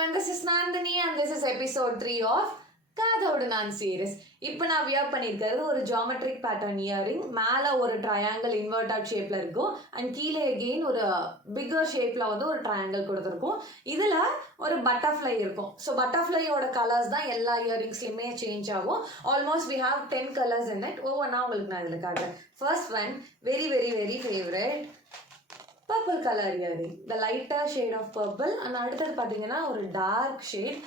everyone, this is Nandini and this is episode 3 of காதோடு நான் serious. இப்போ நான் வியர் பண்ணியிருக்கிறது ஒரு ஜாமெட்ரிக் பேட்டர்ன் இயரிங். மேலே ஒரு ட்ரையாங்கிள் இன்வெர்டட் ஷேப்பில் இருக்கும் அண்ட் கீழே அகெயின் ஒரு பிக்கர் ஷேப்பில் வந்து ஒரு ட்ரையாங்கிள் கொடுத்துருக்கும். இதில் ஒரு பட்டர்ஃப்ளை இருக்கும். ஸோ பட்டர்ஃப்ளையோட கலர்ஸ் தான் எல்லா இயரிங்ஸ்லையுமே சேஞ்ச் ஆகும். Almost we have 10 colours in it. ஒவ்வொன்றா உங்களுக்கு நான் இதில் காட்டுறேன். First one very very very favourite purple colour earring, the lighter shade of purple. And அடுத்தது பார்த்தீங்கன்னா ஒரு டார்க் ஷேட்.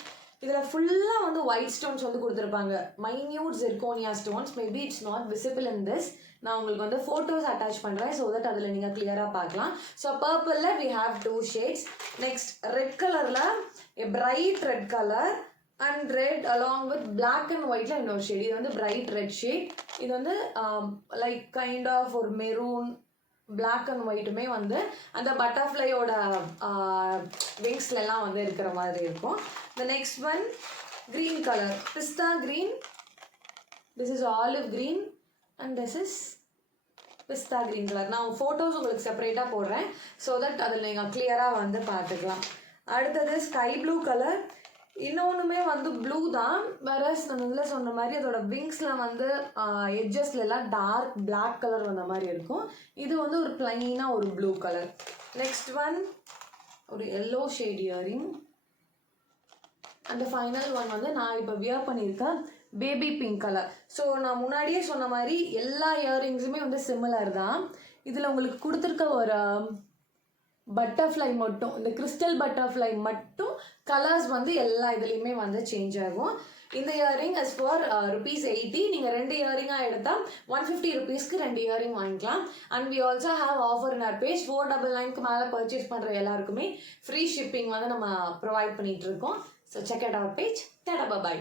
இதில் ஃபுல்லாக வந்து ஒயிட் ஸ்டோன்ஸ் வந்து கொடுத்துருப்பாங்க, minute zirconia stones. Maybe it's not visible in this. நான் உங்களுக்கு வந்து ஃபோட்டோஸ் அட்டாச் பண்ணுறேன் ஸோ தட் அதில் நீங்கள் கிளியராக பார்க்கலாம். ஸோ பர்பிளில் we have 2 shades. Next red கலரில் a bright red colour and red along with black and ஒயிட்டில் இன்னொரு ஷேட். இது வந்து பிரைட் ரெட் ஷேட். இது வந்து லைக் கைண்ட் ஆஃப் ஒரு மெரூன் பிளாக் அண்ட் ஒயிட்டுமே வந்து அந்த பட்டர்ஃப்ளையோட விங்ஸ்லாம் வந்து இருக்கிற மாதிரி இருக்கும். The next one green color, pista green. This is olive green and this is pista green color. நான் ஃபோட்டோஸ் உங்களுக்கு செப்பரேட்டாக போடுறேன் ஸோ தட் அதில் நீங்கள் கிளியராக வந்து பார்த்துக்கலாம். அடுத்தது ஸ்கை ப்ளூ கலர். இன்னொன்றுமே வந்து ப்ளூ தான், வேறஸ் நான் இதில் சொன்ன மாதிரி அதோட விங்ஸில் வந்து எட்ஜஸ்லாம் டார்க் பிளாக் கலர் வந்த மாதிரி இருக்கும். இது வந்து ஒரு பிளைனாக ஒரு ப்ளூ கலர். நெக்ஸ்ட் ஒன் ஒரு எல்லோ ஷேட் இயரிங். அந்த ஃபைனல் ஒன் வந்து நான் இப்போ வியர் பண்ணியிருக்கேன் பேபி பிங்க் கலர். ஸோ நான் முன்னாடியே சொன்ன மாதிரி எல்லா இயரிங்ஸுமே வந்து சிமிலர் தான். இதில் உங்களுக்கு கொடுத்துருக்க ஒரு பட்டர்ஃப்ளை மட்டும், இந்த கிறிஸ்டல் பட்டர்ஃப்ளை மட்டும் கலர்ஸ் வந்து எல்லா இதுலேயுமே வந்து சேஞ்ச் ஆகும். இந்த இயரிங் அஸ் ஃபார் ₹80. நீங்கள் 2 இயரிங்காக எடுத்தால் ₹150க்கு 2 இயரிங் வாங்கிக்கலாம். And we also have offer in our page. 499க்கு மேலே பர்ச்சேஸ் பண்ணுற எல்லாருக்குமே ஃப்ரீ ஷிப்பிங் வந்து நம்ம ப்ரொவைட் பண்ணிகிட்டு இருக்கோம். So check out our page. Tata by.